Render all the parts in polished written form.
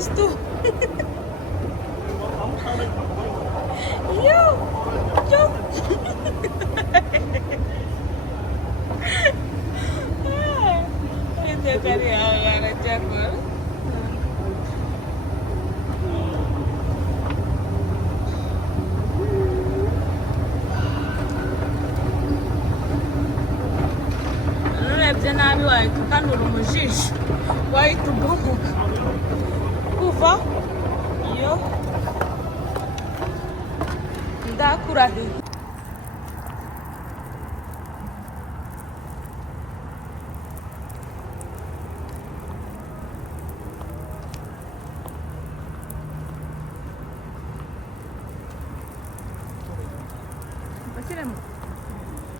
this too. Yo, yo. Itu kali agak cakap. Urebye nabi wahita ukanura umujisho, wahita ugomoka kuva iyo ndakurahiye.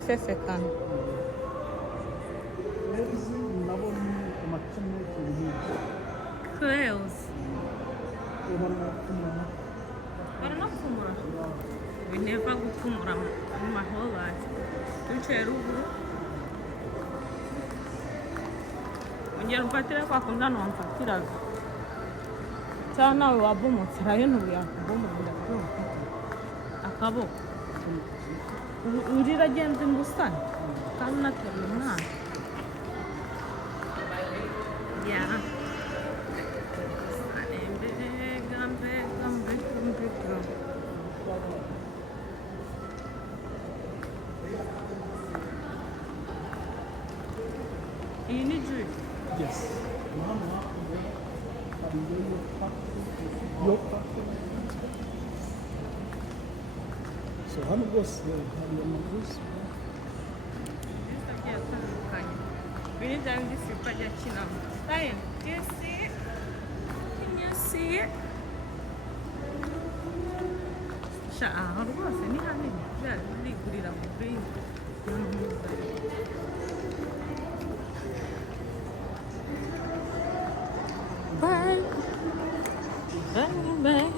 Sesekana. Quails. Baranapfumura. We never gupfumura in my whole life. Duciye ruguru. Ongera umfatire kwa kundi hano wamfatiraga. Cyangwa nawe wabomotse rayo ntubuyakubomora ndabyumva. Akaboko. Urira agenda imbusane kandi unateruye umwana. Yeah. You need to. Yes. So how many goes? We need to this super Ryan, do you see it? Can you see it? How was it? Bye. Bye.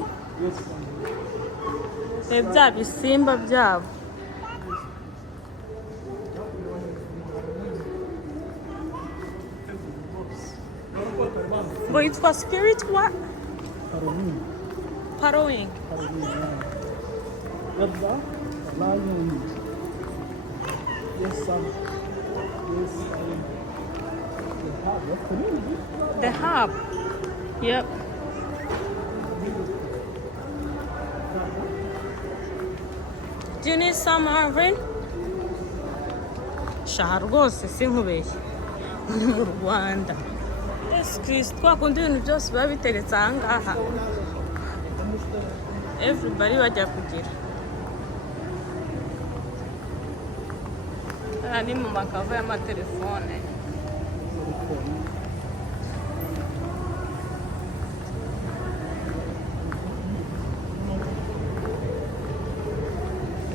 Bya bisimba byabo. But it's for spirit what? Paroing. The hub. Yep. Do you need some Marvin? Rwose sinkubeshye. Ni mu Rwanda. Yesu Kristo twakundi ibintu byose biba biteretse aha ngaha. Everybody bajya kugira. Aha ni mu makava y'amatelefone.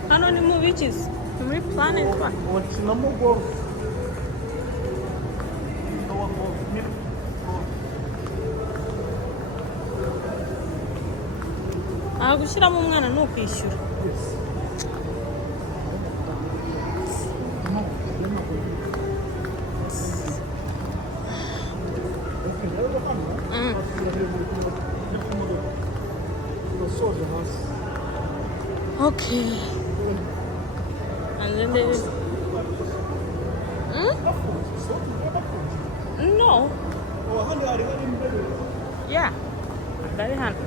Hano ni mu bikizi. Muri Planet One. Wakinamo golf. Gushyiramo umwana ni ukwishyura. Okay. And then they... No. Yeah. Very handy.